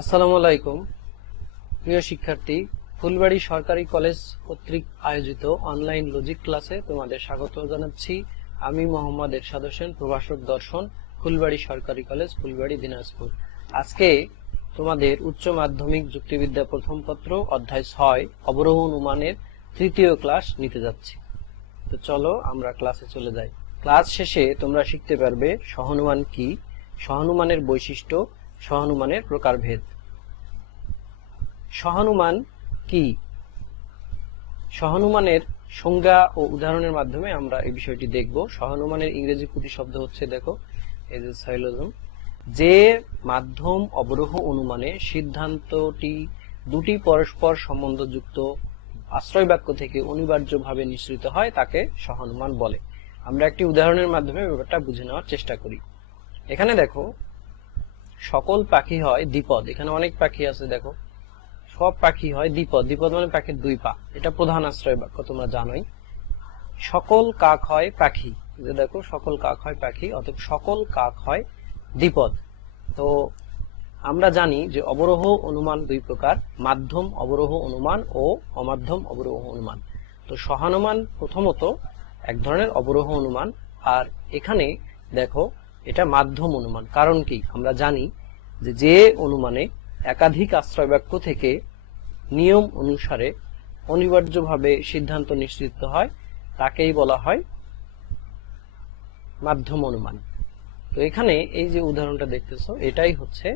আসসালামু আলাইকুম প্রিয় শিক্ষার্থী, ফুলবাড়ী সরকারি কলেজ কর্তৃক আয়োজিত অনলাইন লজিক ক্লাসে তোমাদের স্বাগত জানাচ্ছি। আমি মোহাম্মদ এরশাদ হোসেন, প্রভাষক দর্শন, ফুলবাড়ী সরকারি কলেজ, ফুলবাড়ী, দিনাজপুর। আজকে তোমাদের উচ্চ মাধ্যমিক যুক্তিবিদ্যা প্রথম পত্র অধ্যায় 6 অবরোহ অনুমানের তৃতীয় ক্লাস নিতে যাচ্ছি। তো চলো আমরা ক্লাসে চলে যাই। ক্লাস শেষে তোমরা শিখতে পারবে সহানুমান কি, সহানুমানের বৈশিষ্ট্য, সহানুমানের প্রকারভেদ। সহানুমান কি? সহানুমানের সংজ্ঞা ও উদাহরণের মাধ্যমে আমরা এই বিষয়টি দেখব। সহানুমানের ইংরেজি প্রতিশব্দ হচ্ছে, দেখো, এই যে সাইলোজম। যে মাধ্যম অবরোহ অনুমানে সিদ্ধান্তটি দুটি পরস্পর সম্বন্ধযুক্ত আশ্রয় বাক্য থেকে অনিবার্যভাবে নিঃসৃত হয় তাকে সহানুমান বলে। আমরা একটি উদাহরণের মাধ্যমে ব্যাপারটা বুঝে নেওয়ার চেষ্টা করি। এখানে দেখো, সকল পাখি হয় দ্বিপদ। এখানে অনেক পাখি আছে, দেখো, সব পাখি হয় দ্বিপদ। দ্বিপদ মানে পাখির দুই পা, এটা প্রধান আশ্রয় বাক্য, তোমরা জানোই। সকল কাক হয় পাখি, যে দেখো, সকল কাক হয় পাখি, অতএব সকল কাক হয় দ্বিপদ। তো আমরা জানি যে অবরোহ অনুমান দুই প্রকার, মাধ্যম অবরোহ অনুমান ও অমাধ্যম অবরোহ অনুমান। তো সহানুমান প্রথমত এক ধরনের অবরোহ অনুমান, আর এখানে দেখো এটা মাধ্যম অনুমান। কারণ কি? আমরা জানি যে অনুমানে একাধিক আশ্রয় বাক্য থেকে নিয়ম অনুসারে অনিবার্যভাবে সিদ্ধান্ত নিশ্চিত হয় তাকেই বলা হয় মাধ্যম অনুমান। তো এখানে এই যে উদাহরণটা দেখতেছো, এটাই হচ্ছে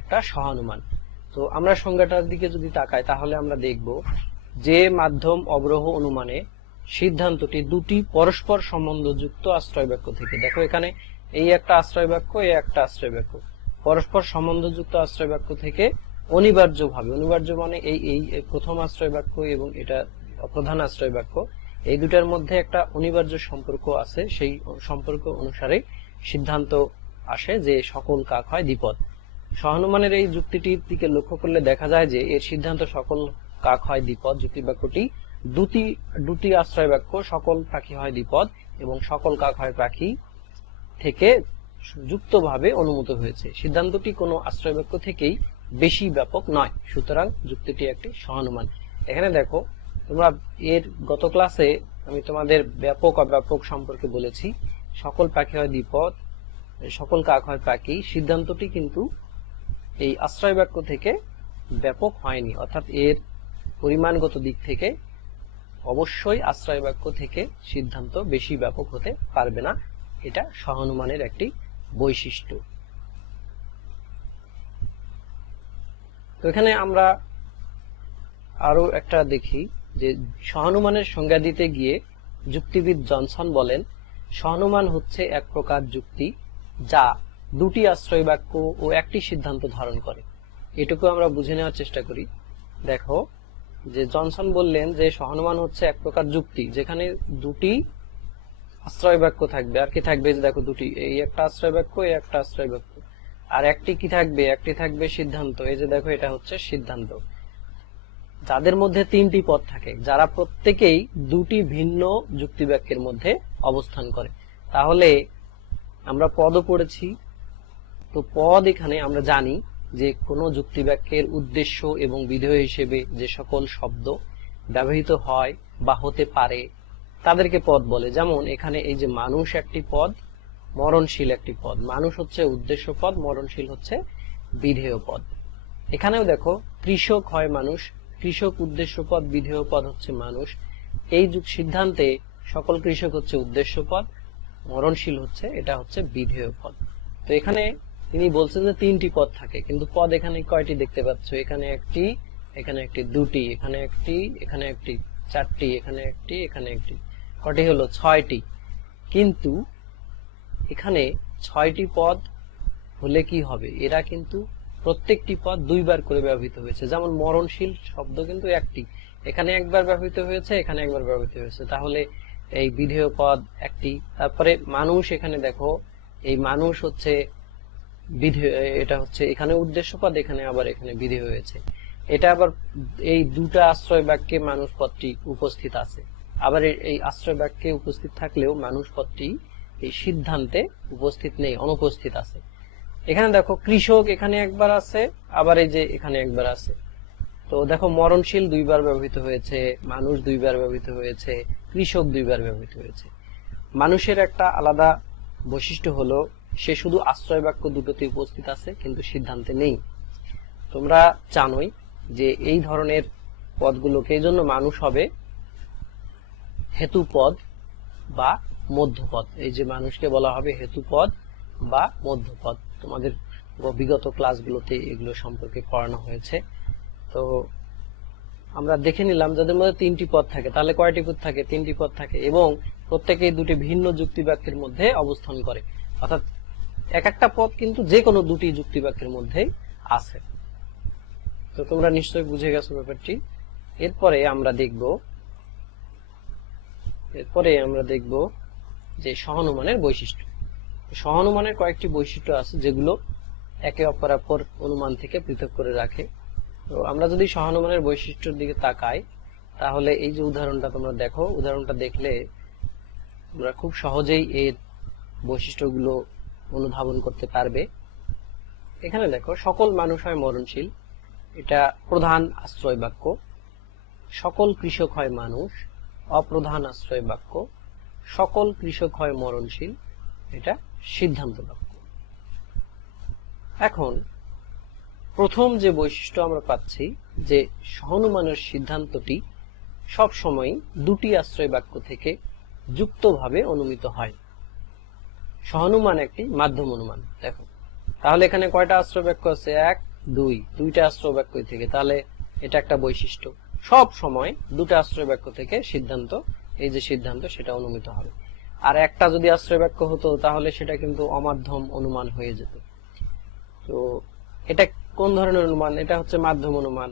একটা সহানুমান। তো আমরা সংজ্ঞাটার দিকে যদি তাকাই তাহলে আমরা দেখব যে মাধ্যম অবরোহ অনুমানে সিদ্ধান্তটি দুটি পরস্পর সম্বন্ধযুক্ত আশ্রয় বাক্য থেকে, দেখো এখানে এই একটা আশ্রয় বাক্য, এই একটা আশ্রয় বাক্য, পরস্পর সম্বন্ধযুক্ত আশ্রয় বাক্য থেকে অনিবার্যভাবে, অনিবার্য মানে এই প্রথম আশ্রয় বাক্য এবং এটা প্রধান আশ্রয় বাক্য, এই দুটার মধ্যে একটা অনিবার্য সম্পর্ক আছে। সেই সম্পর্ক অনুসারে সিদ্ধান্ত আসে যে সকল কাক হয় দ্বিপদ। সহানুমানের এই যুক্তিটির দিকে লক্ষ্য করলে দেখা যায় যে এর সিদ্ধান্ত সকল কাক হয় দ্বিপদ যুক্তি বাক্যটি দুটি আশ্রয় বাক্য, সকল পাখি হয় দ্বিপদ এবং সকল কাক হয় পাখি থেকে যুক্তভাবে অনুমত হয়েছে। সিদ্ধান্তটি কোনো আশ্রয় বাক্য থেকেই বেশি ব্যাপক নয়, সুতরাং যুক্তিটি একটি সহানুমান। এখানে দেখো, তোমরা এর গত ক্লাসে আমি তোমাদের ব্যাপক অব্যাপক সম্পর্কে বলেছি। সকল পাখি হয় দ্বিপদ, সকল কাক হয় পাখি, সিদ্ধান্তটি কিন্তু এই আশ্রয় বাক্য থেকে ব্যাপক হয়নি, অর্থাৎ এর পরিমাণগত দিক থেকে অবশ্যই আশ্রয় বাক্য থেকে সিদ্ধান্ত বেশি ব্যাপক হতে পারবে না। এটা সহানুমানের একটি বৈশিষ্ট্য। তো এখানে আমরা আরো একটা দেখি যে সহানুমানের সংজ্ঞা দিতে গিয়ে যুক্তিবিদ জনসন বলেন, সহানুমান হচ্ছে এক প্রকার যুক্তি যা দুটি আশ্রয় বাক্য ও একটি সিদ্ধান্ত ধারণ করে। এটুকু আমরা বুঝে নেওয়ার চেষ্টা করি। দেখো যে জনসন বললেন যে সহানুমান হচ্ছে এক প্রকার যুক্তি যেখানে দুটি আশ্রয় বাক্য থাকবে। আর কি থাকবে? যে দেখো, দুটি, এই একটা আশ্রয় বাক্য, এই একটা আশ্রয় বাক্য, আর একটি কি থাকবে? একটি থাকবে সিদ্ধান্ত। এই যে দেখো, এটা হচ্ছে সিদ্ধান্ত, যাদের মধ্যে তিনটি পদ থাকে, যারা প্রত্যেকেই দুটি ভিন্ন যুক্তি বাক্যের মধ্যে অবস্থান করে। তাহলে আমরা পদও পড়েছি। তো পদ, এখানে আমরা জানি যে কোনো যুক্তি বাক্যের উদ্দেশ্য এবং বিধেয় হিসেবে যে সকল শব্দ ব্যবহৃত হয় বা হতে পারে তাদেরকে পদ বলে। যেমন এখানে এই যে মানুষ একটি পদ, মরণশীল একটি পদ। মানুষ হচ্ছে উদ্দেশ্য পদ, মরণশীল হচ্ছে বিধেয় পদ। এখানেও দেখো, কৃষক হয় মানুষ, কৃষক উদ্দেশ্য পদ, বিধেয় পদ হচ্ছে মানুষ। এই সিদ্ধান্তে সকল কৃষক হচ্ছে উদ্দেশ্য পদ, মরণশীল হচ্ছে, এটা হচ্ছে বিধেয় পদ। তো এখানে তিনি বলছেন যে তিনটি পদ থাকে, কিন্তু পদ এখানে কয়টি দেখতে পাচ্ছ? এখানে একটি, এখানে একটি, দুটি, এখানে একটি, এখানে একটি, চারটি, এখানে একটি, এখানে একটি, কটি হলো? 6টি। কিন্তু এখানে 6টি পদ হলে কি হবে? এরা কিন্তু প্রত্যেকটি পদ দুইবার করে ব্যবহৃত হয়েছে। যেমন মরণশীল শব্দ কিন্তু একটি, এখানে একবার ব্যবহৃত হয়েছে, এখানে একবার ব্যবহৃত হয়েছে, তাহলে এই বিধেয় পদ একটি। তারপরে মানুষ, এখানে দেখো, এই মানুষ হচ্ছে বিধেয়, এটা হচ্ছে এখানে উদ্দেশ্য পদ, এখানে আবার এখানে বিধেয় হয়েছে। এটা আবার এই দুটা আশ্রয় বাক্যে মানুষ পদটি উপস্থিত আছে। আবার এই আশ্রয় বাক্যে উপস্থিত থাকলেও মানুষ পদটি এই সিদ্ধান্তে উপস্থিত নেই, অনুপস্থিত আছে। এখানে দেখো কৃষক এখানে একবার আছে, আবার এই যে এখানে একবার আছে। তো দেখো মরণশীল দুইবার ব্যবহৃত হয়েছে, মানুষ দুইবার ব্যবহৃত হয়েছে, কৃষক দুইবার ব্যবহৃত হয়েছে। মানুষের একটা আলাদা বৈশিষ্ট্য হলো সে শুধু আশ্রয় বাক্য দুটোতে উপস্থিত আছে কিন্তু সিদ্ধান্তে নেই। তোমরা জানোই যে এই ধরনের পদগুলোকে, এই জন্য মানুষ হবে হেতুপদ বা মধ্যপদ। এই যে মানুষকে বলা হবে হেতুপদ বা মধ্যপদ। তোমাদের বিগত ক্লাসগুলোতে এগুলো সম্পর্কে পড়ানো হয়েছে। তো আমরা দেখে নিলাম যাদের মধ্যে তিনটি পদ থাকে, তাহলে কয়টি পদ থাকে? তিনটি পদ থাকে, এবং প্রত্যেকেই দুটি ভিন্ন যুক্তি বাক্যের মধ্যে অবস্থান করে। অর্থাৎ এক একটা পদ কিন্তু যে কোনো দুটি যুক্তি বাক্যের মধ্যেই আছে। তো তোমরা নিশ্চয়ই বুঝে গেছো ব্যাপারটি। এরপরে আমরা দেখব যে সহানুমানের বৈশিষ্ট্য। সহানুমানের কয়েকটি বৈশিষ্ট্য আছে যেগুলো একে অপর অনুমান থেকে পৃথক করে রাখে। তো আমরা যদি সহানুমানের বৈশিষ্ট্যের দিকে তাকাই, তাহলে এই যে উদাহরণটা তোমরা দেখো, উদাহরণটা দেখলে তোমরা খুব সহজেই এর বৈশিষ্ট্যগুলো অনুধাবন করতে পারবে। এখানে দেখো, সকল মানুষ হয় মরণশীল, এটা প্রধান আশ্রয় বাক্য। সকল কৃষক হয় মানুষ, অপ্রধান আশ্রয় বাক্য। সকল কৃষক হয় মরণশীল, এটা সিদ্ধান্ত বাক্য। এখন প্রথম যে বৈশিষ্ট্য আমরা পাচ্ছি যে সহানুমানের সিদ্ধান্তটি সব সময় দুটি আশ্রয় বাক্য থেকে যুক্তভাবে অনুমিত হয়। সহানুমান একটি মাধ্যম অনুমান। দেখো, তাহলে এখানে কয়টা আশ্রয় বাক্য আছে? 1 2, দুইটা আশ্রয় বাক্য থেকে, তাহলে এটা একটা বৈশিষ্ট্য। সব সময় দুটো আশ্রয় বাক্য থেকে সিদ্ধান্ত, এই যে সিদ্ধান্ত, সেটা অনুমিত হবে। আর একটা যদি আশ্রয় বাক্য হতো তাহলে সেটা কিন্তু অমাধ্যম অনুমান হয়ে যেত। তো এটা কোন ধরনের অনুমান? এটা হচ্ছে মাধ্যম অনুমান।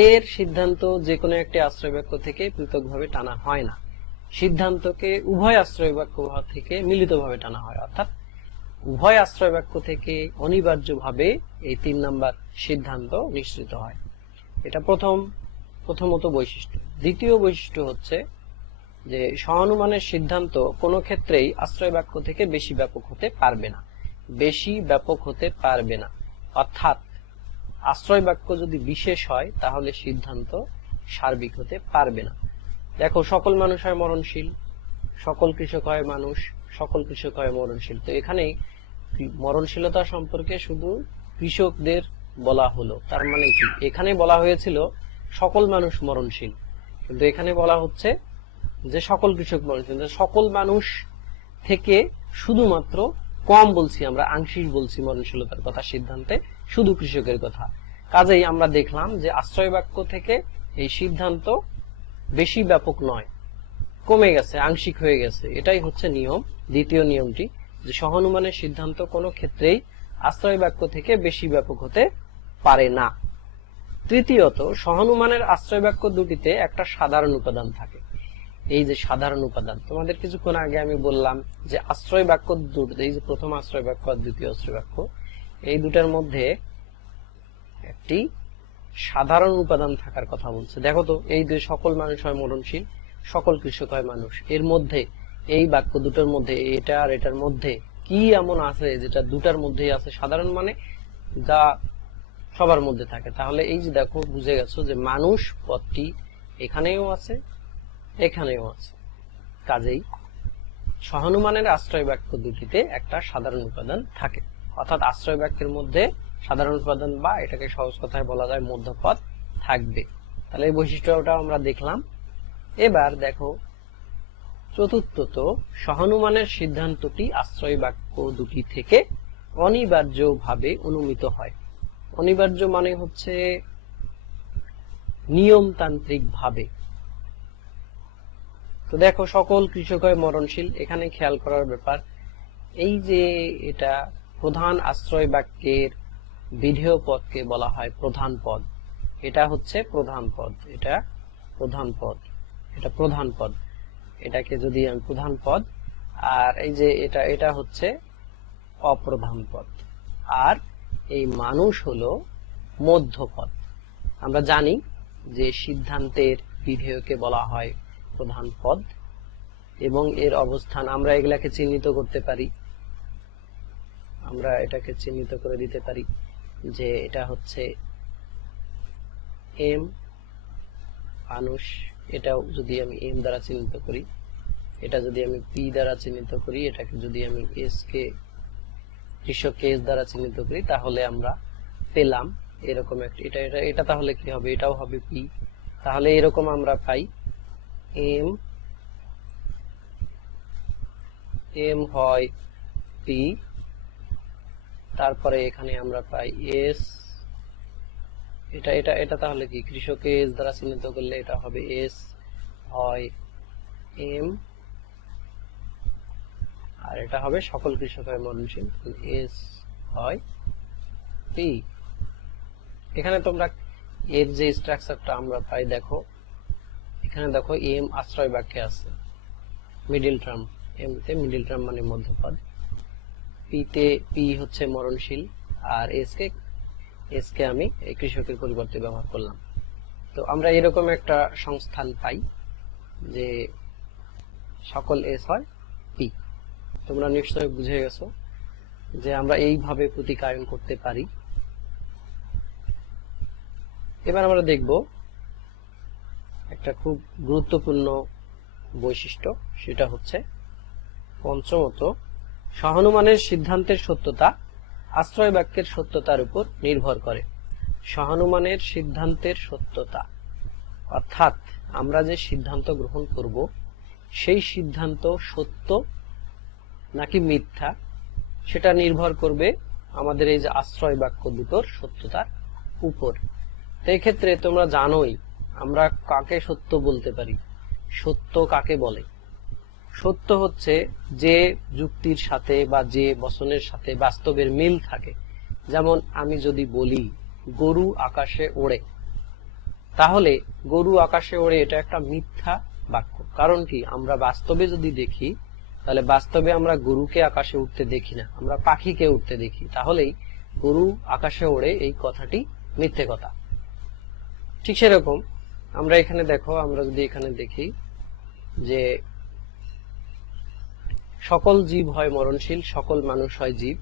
এর সিদ্ধান্ত যে কোনো একটি আশ্রয় বাক্য থেকে পৃথকভাবে টানা হয় না, সিদ্ধান্তকে উভয় আশ্রয় বাক্য থেকে মিলিতভাবে টানা হয়। অর্থাৎ উভয় আশ্রয় বাক্য থেকে অনিবার্যভাবে এই 3 নাম্বার সিদ্ধান্ত নিশ্চিত হয়। এটা প্রথমত বৈশিষ্ট্য। দ্বিতীয় বৈশিষ্ট্য হচ্ছে যে সহানুমানের সিদ্ধান্ত কোনো ক্ষেত্রেই আশ্রয় বাক্য থেকে বেশি ব্যাপক হতে পারবে না। বেশি ব্যাপক হতে পারবে না অর্থাৎ আশ্রয় বাক্য যদি বিশেষ হয় তাহলে সিদ্ধান্ত সার্বিক হতে পারবে না। দেখো, সকল মানুষ হয় মরণশীল, সকল কৃষক হয় মানুষ, সকল কৃষক হয় মরণশীল। তো এখানে মরণশীলতা সম্পর্কে শুধু কৃষকদের বলা হলো। তার মানে কি? এখানে বলা হয়েছিল সকল মানুষ মরণশীল, কিন্তু এখানে বলা হচ্ছে যে সকল কৃষক মরণশীল। সকল মানুষ থেকে শুধুমাত্র কম বলছি, আমরা আংশিক বলছি মরণশীলতার কথা সিদ্ধান্তে, শুধু কৃষকের কথা। কাজেই আমরা দেখলাম যে আশ্রয় বাক্য থেকে এই সিদ্ধান্ত বেশি ব্যাপক নয়, কমে গেছে, আংশিক হয়ে গেছে। এটাই হচ্ছে নিয়ম। দ্বিতীয় নিয়মটি যে সহানুমানের সিদ্ধান্ত কোনো ক্ষেত্রেই আশ্রয় বাক্য থেকে বেশি ব্যাপক হতে পারে না। তৃতীয়ত, সহানুমানের আশ্রয় বাক্য দুটিতে একটা সাধারণ উপাদান থাকে। এই যে সাধারণ উপাদান, তোমাদের কিছুক্ষণ আগে আমি বললাম যে আশ্রয় বাক্য দুটো, এই যে প্রথম আশ্রয় বাক্য আর দ্বিতীয় আশ্রয় বাক্য, এই দুটার মধ্যে একটি সাধারণ উপাদান থাকার কথা বলছে। দেখো তো, এই যে সকল মানুষ হয় মরণশীল, সকল কৃষক হয় মানুষ, এর মধ্যে, এই বাক্য দুটোর মধ্যে, এটা আর এটার মধ্যে কি এমন আছে যেটা দুটার মধ্যেই আছে? সাধারণ মানে যা সবার মধ্যে থাকে। তাহলে এই যে দেখো, বুঝে গেছো যে মানুষ পদটি এখানেও আছে, এখানেও আছে। কাজেই সহানুমানের আশ্রয় বাক্য দুটিতে একটা সাধারণ উপাদান থাকে। অর্থাৎ আশ্রয় বাক্যের মধ্যে সাধারণ উপাদান, বা এটাকে সহজ কথায় বলা যায় মধ্যপদ, থাকবে। তাহলে এই বৈশিষ্ট্যটা আমরা দেখলাম। এবার দেখো, চতুর্থত, সহানুমানের সিদ্ধান্তটি আশ্রয় বাক্য দুটি থেকে অনিবার্যভাবে অনুমিত হয়। অনিবার্য মানে হচ্ছে নিয়মতান্ত্রিক ভাবে। তো দেখো, সকল কৃষক হয় মরণশীল, এখানে খেয়াল করার ব্যাপার, এই যে এটা প্রধান আশ্রয় বাক্যের বিধেয় পদকে বলা হয় প্রধান পদ। এটা হচ্ছে প্রধান পদ, এটা প্রধান পদ, এটা প্রধান পদ, এটাকে যদি আমি প্রধান পদ, আর এই যে এটা হচ্ছে অপ্রধান পদ, আর এই মানুষ হলো মধ্যপদ। আমরা জানি যে সিদ্ধান্তের বিধেয়কে বলা হয় প্রধান পদ, এবং এর অবস্থান আমরা এগুলাকে চিহ্নিত করতে পারি। আমরা এটাকে চিহ্নিত করে দিতে পারি যে এটা হচ্ছে এম মানুষ। এটাও যদি আমি এম দ্বারা চিহ্নিত করি, এটা যদি আমি পি দ্বারা চিহ্নিত করি, এটাকে যদি আমি এস কে কৃষক এস দ্বারা চিহ্নিত করি, তাহলে আমরা পেলাম এরকম একটা এটা এটা এটা তাহলে কি হবে, এটাও হবে পি। তাহলে এরকম আমরা পাই এম এম হয় পি, তারপরে এখানে আমরা পাই এস, এটা এটা এটা তাহলে কি কৃষক এস দ্বারা চিহ্নিত করলে এটা হবে এস হয় এম, আর এটা হবে সকল কৃষক হয় মরণশীল, এস হয় পি। এখানে তোমরা এর যে স্ট্রাকচারটা আমরা পাই দেখো, এখানে দেখো এম আশ্রয় বাক্যে আছে, মিডল টার্ম, এম তে মিডল টার্ম মানে মধ্যপদ, পি তে পি হচ্ছে মরণশীল, আর এস কে আমি এই কৃষকের পরিবর্তে ব্যবহার করলাম। তো আমরা এরকম একটা সংস্থান পাই যে সকল এস হয় পি। তোমরা নিশ্চয়ই বুঝে গেছো যে আমরা এইভাবে প্রতিকায়ন করতে পারি। এবার আমরা দেখব একটা খুব গুরুত্বপূর্ণ বৈশিষ্ট্য, সেটা হচ্ছে পঞ্চমত, সহানুমানের সিদ্ধান্তের সত্যতা আশ্রয় বাক্যের সত্যতার উপর নির্ভর করে। সহানুমানের সিদ্ধান্তের সত্যতা অর্থাৎ আমরা যে সিদ্ধান্ত গ্রহণ করব সেই সিদ্ধান্ত সত্য নাকি মিথ্যা সেটা নির্ভর করবে আমাদের এই যে আশ্রয় বাক্য দুটোর সত্যতার উপর। এই ক্ষেত্রে তোমরা জানোই আমরা কাকে সত্য বলতে পারি। সত্য কাকে বলে? সত্য হচ্ছে যে যুক্তির সাথে বা যে বচনের সাথে বাস্তবের মিল থাকে। যেমন আমি যদি বলি গরু আকাশে ওড়ে, তাহলে গরু আকাশে ওড়ে এটা একটা মিথ্যা বাক্য। কারণ কি, আমরা বাস্তবে যদি দেখি তাহলে বাস্তবে আমরা গরুকে আকাশে উঠতে দেখি না, আমরা পাখিকে উঠতে দেখি। তাহলেই গরু আকাশে ওড়ে এই কথাটি মিথ্যে কথা। ঠিক সেরকম আমরা এখানে দেখো, আমরা যদি এখানে দেখি যে সকল জীব হয় মরণশীল, সকল মানুষ হয় জীব।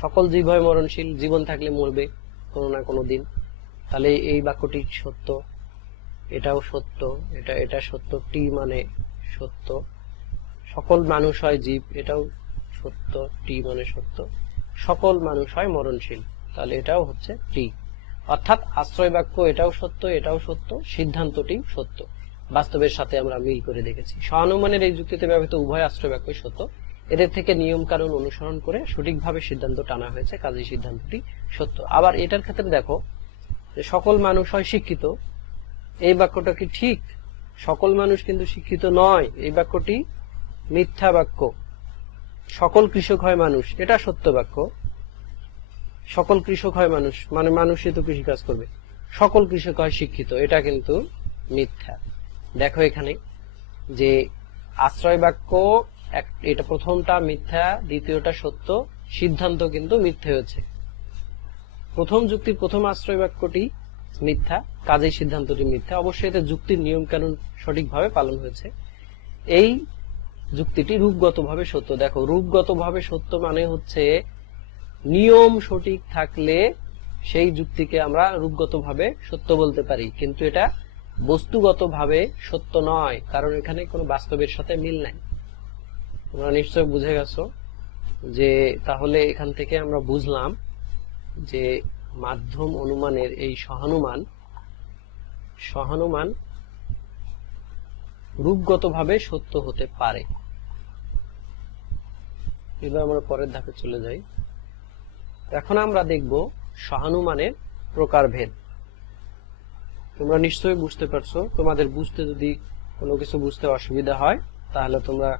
সকল জীব হয় মরণশীল, জীবন থাকলে মরবে কোনো না কোনো দিন, তাহলে এই বাক্যটি সত্য, এটাও সত্য, এটা সত্য, টি মানে সত্য। সকল মানুষ হয় জীব, এটাও সত্য, টি মানে সত্য। সকল মানুষ হয় মরণশীল, তাহলে এটাও হচ্ছে টি। অর্থাৎ আশ্রয় বাক্য এটাও সত্য, এটাও সত্য, সিদ্ধান্তটি সত্য, বাস্তবের সাথে আমরা মিল করে দেখেছি। সহানুমানের এই যুক্তিতে ব্যবহৃত উভয় আশ্রয় বাক্যই সত্য। এদের থেকে নিয়ম কানুন অনুসরণ করে সঠিকভাবে সিদ্ধান্ত টানা হয়েছে, কাজেই সিদ্ধান্তটি সত্য। আবার এটার ক্ষেত্রে দেখো যে সকল মানুষ হয় শিক্ষিত, এই বাক্যটা কি ঠিক? সকল মানুষ কিন্তু শিক্ষিত নয়, এই বাক্যটি মিথ্যা বাক্য। সকল কৃষক হয় মানুষ, এটা সত্য বাক্য। সকল কৃষক হয় মানুষ মানে মানুষই তো কৃষিকাজ করবে। সকল কৃষক হয় শিক্ষিত, এটা কিন্তু মিথ্যা। দেখো এখানে যে আশ্রয় বাক্য, এটা প্রথমটা মিথ্যা, দ্বিতীয়টা সত্য, সিদ্ধান্ত কিন্তু মিথ্যে হয়েছে। প্রথম যুক্তির প্রথম আশ্রয় বাক্যটি মিথ্যা, কাজেই সিদ্ধান্তটি মিথ্যা। অবশ্যই এতে যুক্তির নিয়ম কানুন সঠিকভাবে পালন হয়েছে। এই যুক্তিটি রূপগতভাবে সত্য। দেখো, রূপগতভাবে সত্য মানে হচ্ছে নিয়ম সঠিক থাকলে সেই যুক্তিকে আমরা রূপগতভাবে সত্য বলতে পারি, কিন্তু এটা বস্তুগতভাবে সত্য নয়, কারণ এখানে কোনো বাস্তবের সাথে মিল নাই। তোমরা নিশ্চয় বুঝে গেছো যে তাহলে এখান থেকে আমরা বুঝলাম যে মাধ্যম অনুমানের এই সহানুমান রূপগতভাবে সত্য হতে পারে। এবার আমরা পরের ধাপে চলে যাই। এখন আমরা দেখব সহানুমানের প্রকারভেদ। তোমরা নিশ্চয়ই বুঝতে পারছো। তোমাদের বুঝতে যদি কোনো কিছু বুঝতে অসুবিধা হয় তাহলে তোমরা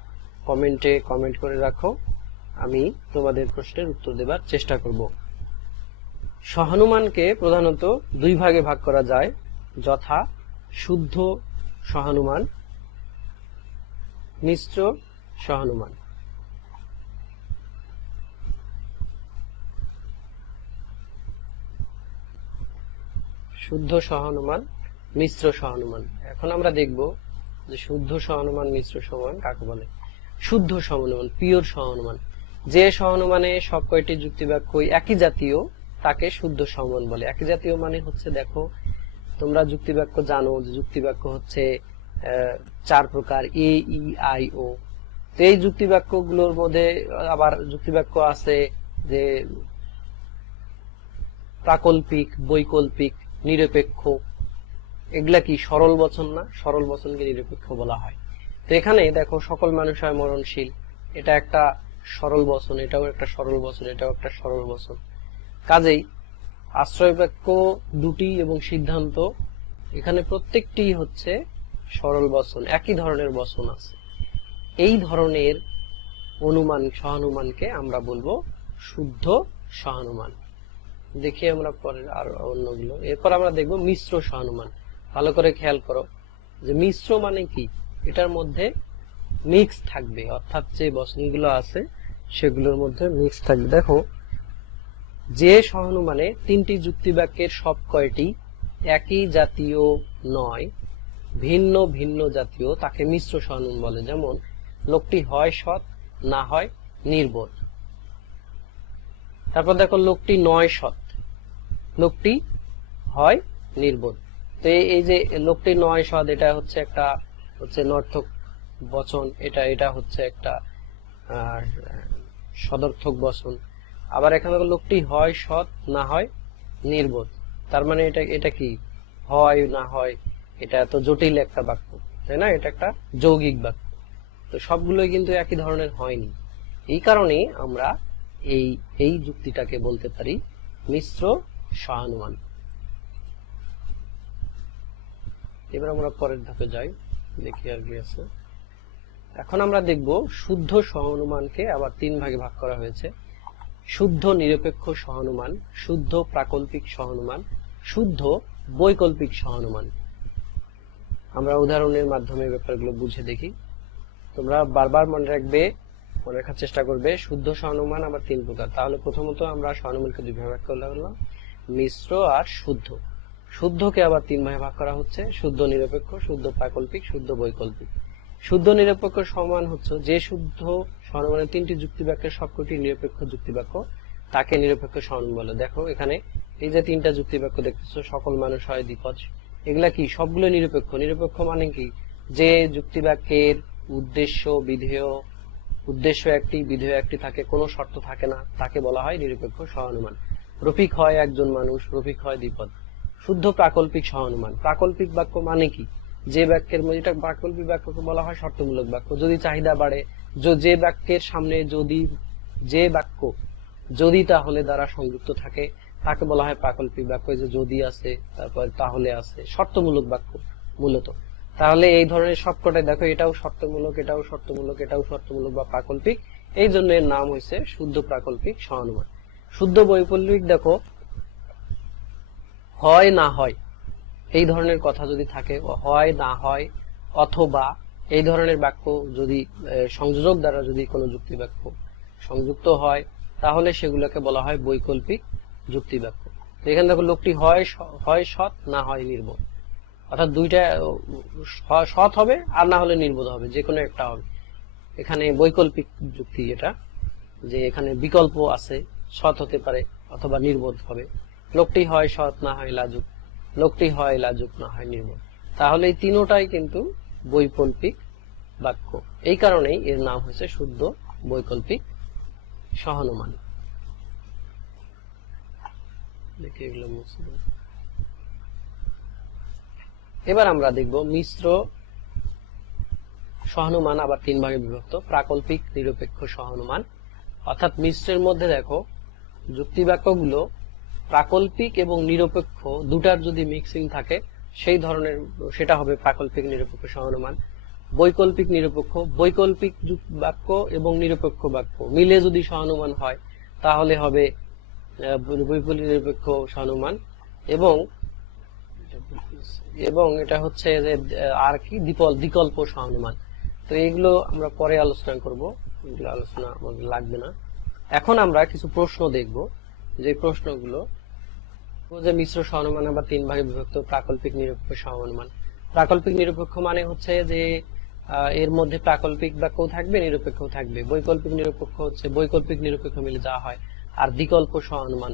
কমেন্টে কমেন্ট করে রাখো, আমি তোমাদের প্রশ্নের উত্তর দেবার চেষ্টা করব। সহানুমানকে প্রধানত দুই ভাগে ভাগ করা যায়, যথা শুদ্ধ সহানুমান, মিশ্র সহানুমান। শুদ্ধ সহানুমান, মিশ্র সহানুমান। এখন আমরা দেখব যে শুদ্ধ সহানুমান, মিশ্র সহানুমান কাকে বলে। শুদ্ধ সহানুমান, পিওর সহানুমান। যে সহানুমানে সব কয়টি যুক্তিবাক্য একই জাতীয় তাকে শুদ্ধ সমান বলে। একই জাতীয় মানে হচ্ছে, দেখো তোমরা যুক্তিবাক্য জানো যে যুক্তিবাক্য হচ্ছে 4 প্রকার, এ, ই, আই, ও। তো এই যুক্তিবাক্যগুলোর মধ্যে আবার যুক্তিবাক্য আছে যে প্রাকল্পিক, বৈকল্পিক, নিরপেক্ষ। এগুলা কি সরল বচন না? সরল বচনকে নিরপেক্ষ বলা হয়। তো এখানে দেখো সকল মানুষ হয় মরণশীল, এটা একটা সরল বচন, এটাও একটা সরল বচন, এটাও একটা সরল বচন। কাজেই আশ্রয় বাক্য দুটি এবং সিদ্ধান্ত এখানে প্রত্যেকটি হচ্ছে সরল বচন, একই ধরনের বচন আছে। এই ধরনের অনুমান সহানুমানকে আমরা বলবো শুদ্ধ সহানুমান। দেখি আমরা পরের আর অন্যগুলো। এরপর আমরা দেখব মিশ্র সহানুমান। ভালো করে খেয়াল করো যে মিশ্র মানে কি, এটার মধ্যে মিক্স থাকবে, অর্থাৎ যে বচনগুলো আছে সেগুলোর মধ্যে মিক্স থাকবে। দেখো, যে সহানুমানে 3টি যুক্তিবাক্যের সব কয়টি একই জাতীয় নয়, ভিন্ন ভিন্ন জাতীয়, তাকে মিশ্র সহানুমান বলে। যেমন লোকটি হয় সৎ, না হয় নির্বোধ। তারপর দেখো লোকটি নয় সৎ, লোকটি হয় নির্বোধ। তো এই যে লোকটি নয় সৎ, এটা হচ্ছে একটা নর্থক বচন, এটা হচ্ছে একটা সদর্থক বচন। আবার এখানে লোকটি হয় সৎ, না হয় নির্বোধ, তার মানে এটা কি হয় না হয়, এটা এত জটিল একটা বাক্য, তাই না? এটা একটা যৌগিক বাক্য। তো সবগুলোই কিন্তু একই ধরনের হয়নি। এই কারণে আমরা এই যুক্তিটাকে বলতে পারি মিশ্র সহানুমান। এবার আমরা পরের ধাপে যাই, দেখি আর কি আছে। এখন আমরা দেখব শুদ্ধ সহানুমানকে আবার 3 ভাগে ভাগ করা হয়েছে: শুদ্ধ নিরপেক্ষ সহানুমান, শুদ্ধ প্রাকল্পিক সহানুমান, শুদ্ধ বৈকল্পিক সহানুমান। আমরা উদাহরণের মাধ্যমে ব্যাপারগুলো বুঝে দেখি। তোমরা বারবার মনে রাখার চেষ্টা করবে শুদ্ধ সহানুমান আবার 3 প্রকার। তাহলে প্রথমত আমরা সহানুমানকে 2 ভাগে ভাগ করলাম, মিশ্র আর শুদ্ধ। শুদ্ধকে আবার 3 ভাগে ভাগ করা হচ্ছে: শুদ্ধ নিরপেক্ষ, শুদ্ধ প্রাকল্পিক, শুদ্ধ বৈকল্পিক। শুদ্ধ নিরপেক্ষ সমান হচ্ছে যে শুদ্ধ সহানুমানের 3টি যুক্তিবাক্যের সবকটি নিরপেক্ষ যুক্তিবাক্য, তাকে নিরপেক্ষ সহানুমান বলে। দেখো এখানে এই যে 3টা যুক্তিবাক্য দেখতেছো, সকল মানুষ হয় দ্বিপদ, এগুলা কি সবগুলো নিরপেক্ষ। নিরপেক্ষ মানে কি, যে যুক্তিবাক্যের উদ্দেশ্য একটি, বিধেয় একটি থাকে, কোনো শর্ত থাকে না, তাকে বলা হয় নিরপেক্ষ সহানুমান। রফিক হয় একজন মানুষ, রফিক হয় দ্বিপদ। শুদ্ধ প্রাকল্পিক সহানুমান। প্রাকল্পিক বাক্য মানে কি, যে বাক্যের মধ্যে, এটা প্রাকল্পিক বাক্যকে বলা হয় শর্তমূলক বাক্য। যদি চাহিদা বাড়ে, যে বাক্যের সামনে যে বাক্য যদি তাহলে দ্বারা সংযুক্ত থাকে, তাকে বলা হয় প্রাকল্পিক বাক্য। যে যদি আছে, তারপর তাহলে আছে, শর্তমূলক বাক্য মূলত। তাহলে এই ধরনের সবকটাই দেখো, এটাও শর্তমূলক, এটাও শর্তমূলক, এটাও শর্তমূলক বা প্রাকল্পিক। এই জন্য এর নাম হয়েছে শুদ্ধ প্রাকল্পিক সহানুমান। শুদ্ধ বৈকল্পিক, দেখো হয় না হয় এই ধরনের কথা যদি থাকে, হয় না হয় অথবা এই ধরনের বাক্য যদি সংযোজক দ্বারা যদি কোনো যুক্তি বাক্য সংযুক্ত হয়, তাহলে সেগুলোকে বলা হয় বৈকল্পিক যুক্তি বাক্য। তো এখানে দেখো লোকটি হয় সৎ, না হয় নির্বোধ, অর্থাৎ দুইটা সৎ হবে আর না হলে নির্বোধ হবে, যে কোনো একটা হবে। এখানে বৈকল্পিক যুক্তি, এটা যে এখানে বিকল্প আছে, সৎ হতে পারে অথবা নির্বোধ হবে। লোকটি হয় সৎ, না হয় লাজুক, লোকটি হয় লাজুক, না হয় নির্বোধ। তাহলে এই তিনটাই কিন্তু বৈকল্পিক বাক্য। এই কারণেই এর নাম হয়েছে শুদ্ধ বৈকল্পিক সহানুমান। দেখি এগুলো মুছে দেব। এবার আমরা দেখব মিশ্র সহানুমান আবার 3 ভাগে বিভক্ত: প্রাকল্পিক, নিরপেক্ষ সহানুমান। অর্থাৎ মিশ্রের মধ্যে দেখো যুক্তিবাক্যগুলো প্রাকল্পিক এবং নিরপেক্ষ দুটার যদি মিক্সিং থাকে, সেই ধরনের, সেটা হবে প্রাকল্পিক নিরপেক্ষ সহানুমান। বৈকল্পিক নিরপেক্ষ, বৈকল্পিক বাক্য এবং নিরপেক্ষ বাক্য মিলে যদি সহানুমান হয়, তাহলে হবে বৈকল্পিক নিরপেক্ষ সহানুমান। এবং এটা হচ্ছে যে আর কি বিকল্প সহানুমান। তো এগুলো আমরা পরে আলোচনা করব, এগুলো আলোচনা আমাদের লাগবে না। এখন আমরা কিছু প্রশ্ন দেখব, যে প্রশ্নগুলো যে মিশ্র সহানুমান আবার 3 ভাগে বিভক্ত: প্রাকল্পিক, নিরপেক্ষ সহানুমান। প্রাকল্পিক নিরপেক্ষ মানে হচ্ছে যে এর মধ্যে প্রাকল্পিক বাক্যও থাকবে, নিরপেক্ষও থাকবে। বৈকল্পিক নিরপেক্ষ হচ্ছে বৈকল্পিক নিরপেক্ষ মিলে যা হয়, আর বিকল্প সহানুমান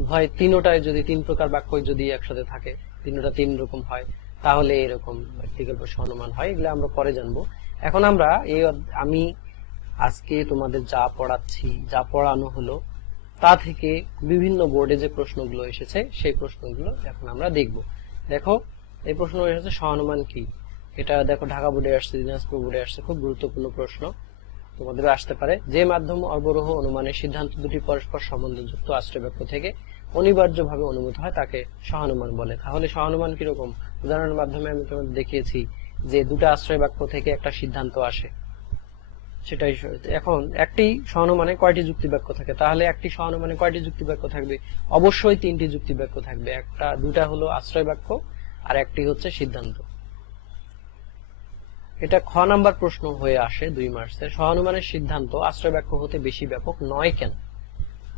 উভয় তিনটায় যদি তিন প্রকার বাক্য যদি একসাথে থাকে, তিনটা তিন রকম হয়, তাহলে এরকম বিকল্প সহানুমান হয়। এগুলো আমরা পরে জানবো। এখন আমরা আমি আজকে তোমাদের যা পড়াচ্ছি, যা পড়ানো হলো, তা থেকে বিভিন্ন বোর্ডে যে প্রশ্নগুলো এসেছে সেই প্রশ্নগুলো এখন আমরা দেখব। দেখো, এই প্রশ্ন এসেছে সহানুমান কি। এটা দেখো ঢাকা বোর্ডে আসছে, দিনাজপুর বোর্ডে আসছে, খুব গুরুত্বপূর্ণ প্রশ্ন, তোমাদেরও আসতে পারে। যে মাধ্যম অবরোহ অনুমানের সিদ্ধান্ত দুটি পরস্পর সম্বন্ধযুক্ত আশ্রয় বাক্য থেকে অনিবার্যভাবে অনুমিত হয় তাকে সহানুমান বলে। তাহলে সহানুমান কিরকম? উদাহরণের মাধ্যমে আমি তোমাদের দেখিয়েছি যে দুটো আশ্রয় বাক্য থেকে একটা সিদ্ধান্ত আসে, সেটাই। এখন একটি সহানুমানে কয়টি যুক্তি বাক্য থাকে? তাহলে একটি সহানুমানে কয়টি যুক্তি বাক্য থাকবে? অবশ্যই তিনটি যুক্তি বাক্য থাকবে। দুটা হলো আশ্রয় বাক্য আর একটি হচ্ছে সিদ্ধান্ত। এটা খ নাম্বার প্রশ্ন হয়ে আসে 2 মার্চের। সহানুমানের সিদ্ধান্ত আশ্রয় বাক্য হতে বেশি ব্যাপক নয় কেন?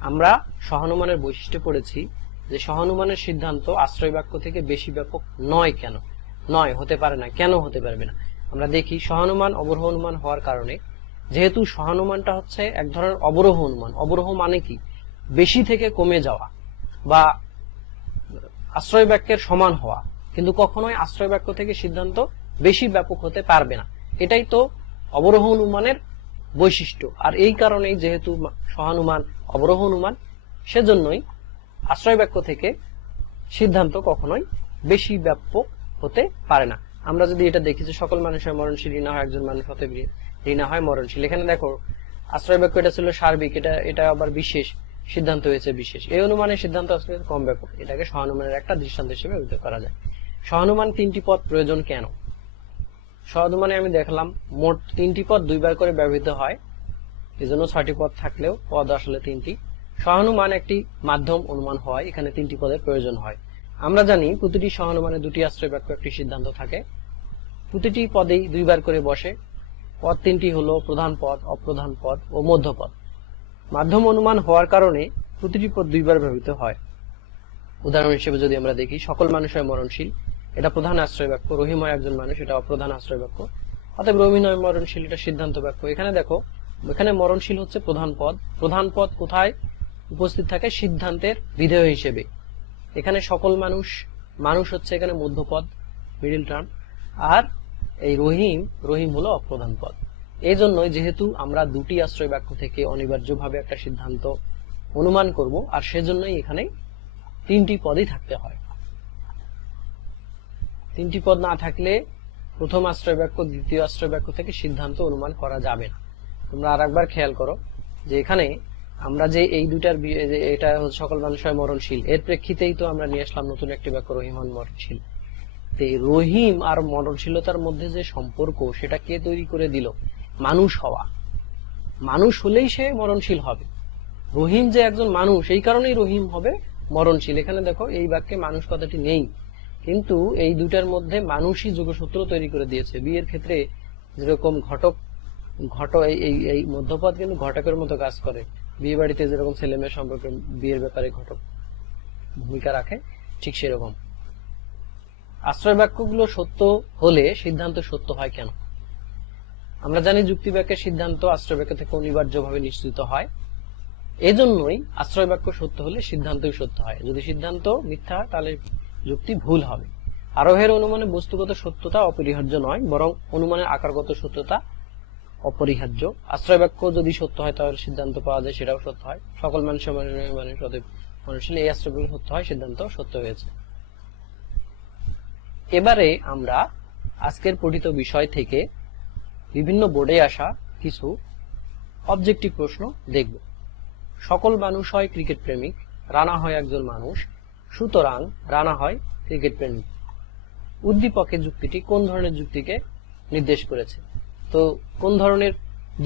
আমরা সহানুমানের বৈশিষ্ট্য পড়েছি যে সহানুমানের সিদ্ধান্ত আশ্রয় বাক্য থেকে বেশি ব্যাপক নয় কেন? নয়, হতে পারে না। কেন হতে পারবে না? আমরা দেখি সহানুমান অবরোহ অনুমান হওয়ার কারণে, যেহেতু সহানুমানটা হচ্ছে এক ধরনের অবরোহ অনুমান। অবরোহ মানে কি? বেশি থেকে কমে যাওয়া বা আশ্রয় বাক্যের সমান হওয়া, কিন্তু কখনোই আশ্রয় বাক্য থেকে সিদ্ধান্ত বেশি ব্যাপক হতে পারবে না। এটাই তো অবরোহ অনুমানের বৈশিষ্ট্য। আর এই কারণেই যেহেতু সহানুমান অবরোহ অনুমান, সেজন্যই আশ্রয় বাক্য থেকে সিদ্ধান্ত কখনোই বেশি ব্যাপক হতে পারে না। আমরা যদি এটা দেখি যে সকল মানুষ হয় মরণশীল, ঋণা হয় একজন মানুষ হতে ঋণা হয় মরণশীল। এখানে দেখো আশ্রয় বাক্য এটা ছিল সার্বিক, এটা আবার বিশেষ, সিদ্ধান্ত হয়েছে বিশেষ। এই অনুমানের সিদ্ধান্ত আসলে কম ব্যাপক। এটাকে সহানুমানের একটা দৃষ্টান্ত হিসেবে উল্লেখ করা যায়। সহানুমান 3টি পদ প্রয়োজন কেন? সহানুমানে আমি দেখলাম মোট 3টি পদ 2 বার করে ব্যবহৃত হয়, এজন্য 6টি পদ থাকলেও পদ আসলে 3টি। সহানুমান একটি মাধ্যম অনুমান হয়, এখানে 3টি পদের প্রয়োজন হয়। আমরা জানি প্রতিটি সহানুমানে 2টি আশ্রয় বাক্য, একটি সিদ্ধান্ত থাকে। প্রতিটি পদেই 2 বার করে বসে। পদ 3টি হলো প্রধান পদ, অপ্রধান পদ ও মধ্যপদ। মাধ্যম অনুমান হওয়ার কারণে প্রতিটি পদ 2 বার ব্যবহৃত হয়। উদাহরণ হিসেবে যদি আমরা দেখি সকল মানুষ হয় মরণশীল, এটা প্রধান আশ্রয় বাক্য। রহিম হয় একজন মানুষ, এটা অপ্রধান আশ্রয় বাক্য। অতএব রহিম হয় মরণশীল, এটা সিদ্ধান্ত বাক্য। এখানে দেখো, এখানে মরণশীল হচ্ছে প্রধান পদ। প্রধান পদ কোথায় উপস্থিত থাকে? সিদ্ধান্তের বিধেয় হিসেবে। এখানে সকল মানুষ, মানুষ হচ্ছে এখানে মধ্যপদ, মিডিল টার্ম। আর এই রহিম হলো অপ্রধান পদ। এই জন্যই যেহেতু আমরা 2টি আশ্রয় বাক্য থেকে অনিবার্যভাবে একটা সিদ্ধান্ত অনুমান করব, আর সেজন্যই এখানে 3টি পদই থাকতে হয়। 3টি পদ না থাকলে প্রথম আশ্রয় বাক্য, দ্বিতীয় আশ্রয় বাক্য থেকে সিদ্ধান্ত অনুমান করা যাবে না। তোমরা আরেকবার খেয়াল করো যে এখানে আমরা যে এই দুটার, এটা সকল মানুষ হয় মরণশীল, এর প্রেক্ষিতেই তো আমরা নিয়ে আসলাম নতুন একটি বাক্য, রহিম হন মরণশীল। রহিম আর মরণশীলতার মধ্যে যে সম্পর্ক, সেটা কে তৈরি করে দিল? মানুষ হওয়া। মানুষ হলেই সে মরণশীল হবে। রহিম যে একজন মানুষ, এই কারণেই রহিম হবে মরণশীল। এখানে দেখো এই বাক্যে মানুষ কথাটি নেই, কিন্তু এই দুটার মধ্যে মানুষই যোগসূত্র তৈরি করে দিয়েছে। বিয়ের ক্ষেত্রে যেরকম এই মধ্যপদ কিন্তু ঘটকের মতো কাজ করে। বিয়ে বাড়িতে যেরকম ছেলে মেয়ের সম্পর্কে বিয়ের ব্যাপারে ঘটক ভূমিকা রাখে, ঠিক সেরকম আশ্রয় বাক্যগুলো সত্য হলে সিদ্ধান্ত সত্য হয় কেন? আমরা জানি যুক্তি বাক্যের সিদ্ধান্ত আশ্রয় বাক্য থেকে অনিবার্যভাবে নিশ্চিত হয়। এজন্যই আশ্রয় বাক্য সত্য হলে সিদ্ধান্তই সত্য হয়। যদি সিদ্ধান্ত মিথ্যা হয় তাহলে যুক্তি ভুল হবে। আরোহের অনুমানে বস্তুগত সত্যতা অপরিহার্য নয়, বরং অনুমানের আকারগত সত্যতা অপরিহার্য। আশ্রয় বাক্য যদি সত্য হয় তাহলে সিদ্ধান্ত পাওয়া যায়, সেটাও সত্য হয়। সকল মানুষের মানুষ অতএব মরণশীল, এই আশ্রয় বাক্য সত্য হয়, সিদ্ধান্ত সত্য হয়েছে। এবারে আমরা আজকের পঠিত বিষয় থেকে বিভিন্ন বোর্ডে আসা কিছু অবজেক্টিভ প্রশ্ন দেখব। সকল মানুষ হয় ক্রিকেট প্রেমিক, রানা হয় একজন মানুষ, সুতরাং রানা হয় ক্রিকেট প্রেমিক। উদ্দীপকের যুক্তিটি কোন ধরনের যুক্তিকে নির্দেশ করেছে? তো কোন ধরনের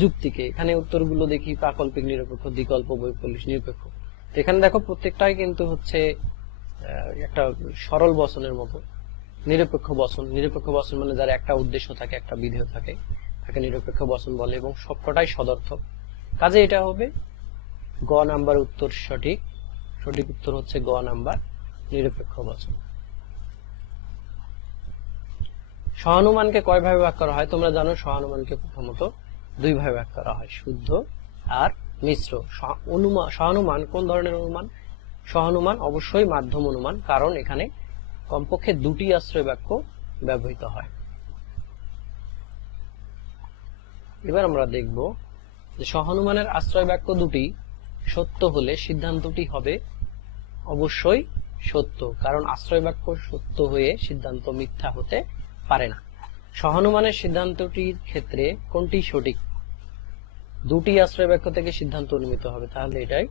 যুক্তিকে? এখানে উত্তরগুলো দেখি, প্রাকল্পিক, নিরপেক্ষ, দ্বিকল্প, বৈকল্পিক, নিরপেক্ষ। এখানে দেখো প্রত্যেকটাই কিন্তু হচ্ছে একটা সরল বচনের মতো। নিরপেক্ষ বচন, নিরপেক্ষ বচন মানে যার একটা উদ্দেশ্য থাকে, একটা বিধেয় থাকে, তাকে নিরপেক্ষ বচন বলে, এবং সবকটাই সদর্থক। কাজে এটা হবে গ নাম্বার উত্তর সঠিক। সঠিক উত্তর হচ্ছে গ নাম্বার, নিরপেক্ষ বচন। সহানুমানকে কয় ভাগে ভাগ করা হয়? তোমরা জানো সহানুমানকে প্রথমত দুই ভাগে ভাগ করা হয়, শুদ্ধ আর মিশ্র। সহানুমান কোন ধরনের অনুমান? সহানুমান অবশ্যই মাধ্যম অনুমান, কারণ এখানে কমপক্ষে দুটি আশ্রয় বাক্য ব্যবহৃত হয়। এবার আমরা দেখব যে সহানুমানের আশ্রয় বাক্য দুটি সত্য হলে সিদ্ধান্তটি হবে অবশ্যই সত্য, কারণ আশ্রয় বাক্য সত্য হয়ে সিদ্ধান্ত মিথ্যা হতে পারে না। সহানুমানের সিদ্ধান্তটির ক্ষেত্রে কোনটি সঠিক? দুটি আশ্রয় বাক্য থেকে সিদ্ধান্ত অনুমিত হবে, তাহলে এটাই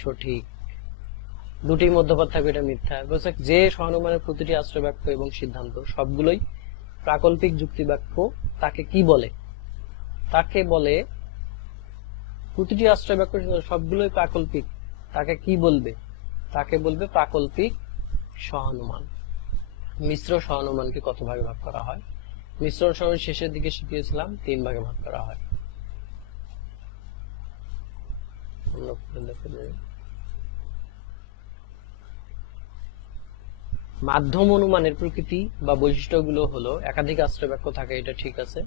সঠিক। দুটির মধ্যপাত থাকবে, এটা মিথ্যা। যে সহানুমানের প্রতিটি আশ্রয় বাক্য এবং সিদ্ধান্ত সবগুলোই প্রাকল্পিক যুক্তি বাক্য তাকে কি বলে? তাকে বলে প্রতিটি আশ্রয় বাক্য সবগুলোই প্রাকল্পিক, তাকে কি বলবে? তাকে বলবে প্রাকল্পিক সহানুমান। মিশ্র সহানুমানকে কত ভাগে ভাগ করা হয়? মিশ্র সহানুমান শেষের দিকে শিখিয়েছিলাম, 3 ভাগে ভাগ করা হয়। মাধ্যম অনুমানের প্রকৃতি বা বৈশিষ্ট্যগুলো হলো একাধিক আশ্রয় বাক্য থাকে, এটা ঠিক আছে।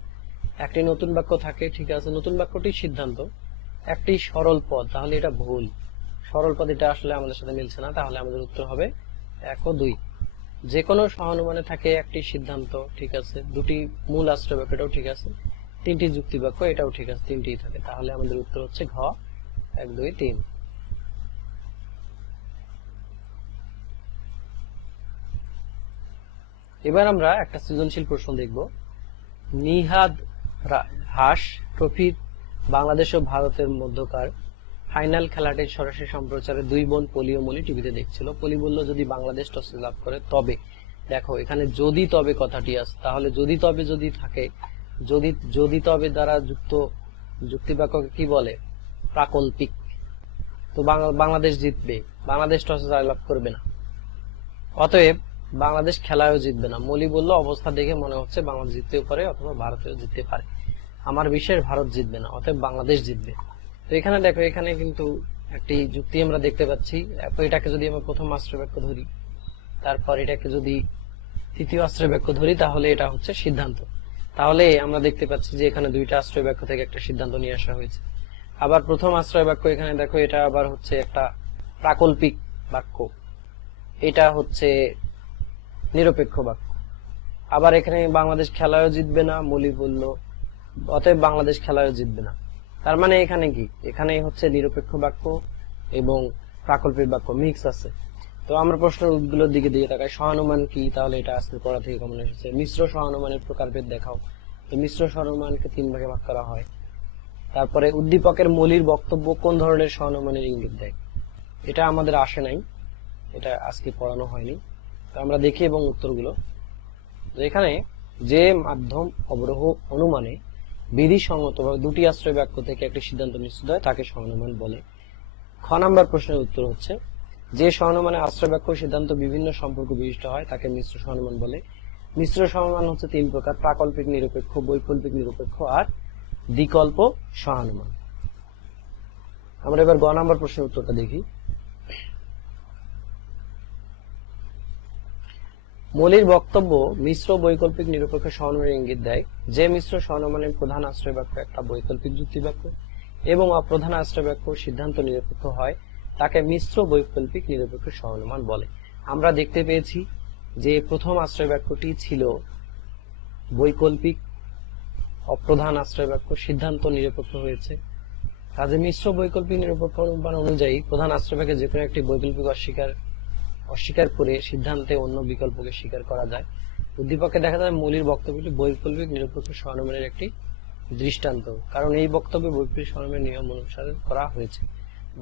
একটি নতুন বাক্য থাকে, ঠিক আছে, নতুন বাক্যটি সিদ্ধান্ত। একটি সরল পদ, তাহলে এটা ভুল। সরল পদ এটা আসলে আমাদের সাথে মিলছে না, তাহলে আমাদের উত্তর হবে 1 ও 2। যে কোনো সহানুমানে থাকে একটি সিদ্ধান্ত, ঠিক আছে, দুটি মূল আশ্রয় বাক্য, এটাও ঠিক আছে, 3টি যুক্তি বাক্য, এটাও ঠিক আছে, 3টিই থাকে, তাহলে আমাদের উত্তর হচ্ছে ঘ 1, 2, 3। এবার আমরা একটা সৃজনশীল প্রশ্ন দেখব। নিহাদ হাস ট্রফির বাংলাদেশ ও ভারতের মধ্যকার ফাইনাল খেলাটি সরাসরি সম্প্রচারে 2 বোন পলি ও মলি টিভিতে দেখছিল। পলি বলল যদি বাংলাদেশ টস লাভ করে তবে, দেখো এখানে যদি তবে কথাটি আছে, তাহলে যদি তবে যদি থাকে, যদি তবে দ্বারা যুক্ত যুক্তি বাক্যকে কি বলে? প্রাকল্পিক। তো বাংলাদেশ জিতবে, বাংলাদেশ টস জয়লাভ করবে না, অতএব বাংলাদেশ খেলায়ও জিতবে না। মলি বলল অবস্থা দেখে মনে হচ্ছে বাংলাদেশ জিততেও পারে অথবা ভারতেও জিততে পারে, আমার বিশেষ ভারত জিতবে না, অতএব বাংলাদেশ জিতবে। তো এখানে দেখো, এখানে কিন্তু একটি যুক্তি আমরা দেখতে পাচ্ছি। এটাকে যদি আমরা প্রথম আশ্রয় বাক্য ধরি, তারপর এটাকে যদি তৃতীয় আশ্রয় বাক্য ধরি, তাহলে এটা হচ্ছে সিদ্ধান্ত। তাহলে আমরা দেখতে পাচ্ছি যে এখানে 2টা আশ্রয় বাক্য থেকে একটা সিদ্ধান্ত নিয়ে আসা হয়েছে। আবার প্রথম আশ্রয় বাক্য, এখানে দেখো এটা আবার হচ্ছে একটা প্রাকল্পিক বাক্য, এটা হচ্ছে নিরপেক্ষ বাক্য। আবার এখানে বাংলাদেশ খেলায়ও জিতবে না, মলি বলল, অতএব বাংলাদেশ খেলায়ও জিতবে না। তার মানে এখানে কি? এখানে হচ্ছে নিরপেক্ষ বাক্য এবং প্রাকল্পিক বাক্য মিক্স আছে। তো আমরা প্রশ্নগুলোর দিকে দিয়ে তাকাই। সহানুমান কি? তাহলে এটা আজকের পড়া থেকে কমন এসেছে। মিশ্র সহানুমানের প্রকারভেদ দেখাও। মিশ্র সহানুমানকে 3 ভাগে ভাগ করা হয়। তারপরে উদ্দীপকের মলির বক্তব্য কোন ধরনের সহানুমানের ইঙ্গিত দেয়? এটা আমাদের আসে নাই, এটা আজকে পড়ানো হয়নি। তো আমরা দেখি এবং উত্তরগুলো। এখানে যে মাধ্যম অবরোহ অনুমানে বিধিসঙ্গতভাবে 2টি আশ্রয় বাক্য থেকে একটি সিদ্ধান্ত নিশ্চিত হয় তাকে সহানুমান বলে। খ নাম্বার প্রশ্নের উত্তর হচ্ছে যে সহানুমানে আশ্রয় বাক্য সিদ্ধান্ত বিভিন্ন সম্পর্ক বিশিষ্ট হয় তাকে মিশ্র সহানুমান বলে। মিশ্র সহানুমান হচ্ছে 3 প্রকার: প্রাকল্পিক নিরপেক্ষ, বৈকল্পিক নিরপেক্ষ আর দ্বিকল্প সহানুমান। আমরা এবার গ নাম্বার প্রশ্নের উত্তরটা দেখি। মলির বক্তব্য মিশ্র বৈকল্পিক নিরপেক্ষ সহানুমানের ইঙ্গিত দেয়। যে মিশ্র সহানুমানের প্রধান আশ্রয় বাক্য একটা বৈকল্পিক যুক্তি বাক্য এবং অপ্রধান আশ্রয় বাক্য সিদ্ধান্ত নিরপেক্ষ হয় তাকে মিশ্র বৈকল্পিক নিরপেক্ষ সহানুমান বলে। আমরা দেখতে পেয়েছি যে প্রথম আশ্রয় বাক্যটি ছিল বৈকল্পিক, অপ্রধান আশ্রয় বাক্য সিদ্ধান্ত নিরপেক্ষ হয়েছে। কাজে মিশ্র বৈকল্পিক নিরপেক্ষ অনুমান অনুযায়ী প্রধান আশ্রয় বাক্যে যে কোনো একটি বৈকল্পিক অস্বীকার করে সিদ্ধান্তে অন্য বিকল্পকে স্বীকার করা যায়। উদ্দীপকে দেখা যায় মৌলির বক্তব্যটি বৈকল্পিক নিরপেক্ষ সহানুমানের একটি দৃষ্টান্ত, কারণ এই বক্তব্য বৈকল্পিক সহানুমানের নিয়ম অনুসারে করা হয়েছে।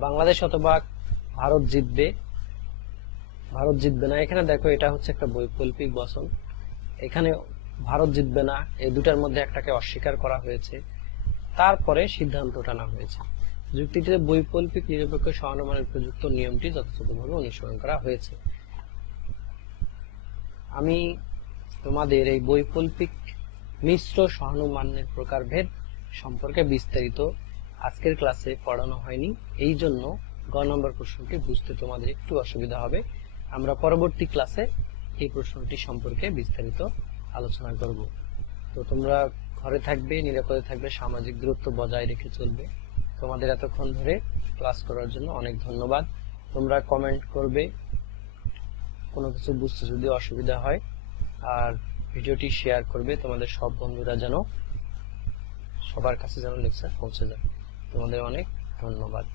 বাংলাদেশ অথবা ভারত জিতবে না, এখানে দেখো এটা হচ্ছে একটা বৈকল্পিক বচন, এখানে ভারত জিতবে না এই দুটার মধ্যে একটাকে অস্বীকার করা হয়েছে, তারপরে সিদ্ধান্ত টানা হয়েছে। যুক্তিটিতে বৈকল্পিক নিরপেক্ষ সহানুমানের প্রযুক্ত নিয়মটি যথাযথভাবে অনুসরণ করা হয়েছে। আমি তোমাদের এই বৈকল্পিক মিশ্র সহানুমানের প্রকারভেদ সম্পর্কে বিস্তারিত আজকের ক্লাসে পড়ানো হয়নি, এই জন্য গ নম্বর প্রশ্নটি বুঝতে তোমাদের একটু অসুবিধা হবে। আমরা পরবর্তী ক্লাসে এই প্রশ্নটি সম্পর্কে বিস্তারিত আলোচনা করব। তো তোমরা ঘরে থাকবে, নিরাপদে থাকবে, সামাজিক দূরত্ব বজায় রেখে চলবে। তোমাদের এতক্ষণ ধরে ক্লাস করার জন্য অনেক ধন্যবাদ। তোমরা কমেন্ট করবে কোনো কিছু বুঝতে যদি অসুবিধা হয়, আর ভিডিওটি শেয়ার করবে তোমাদের সব বন্ধুরা যেন, সবার কাছে যেন লেকচার পৌঁছে যায়। তোমাদের অনেক ধন্যবাদ।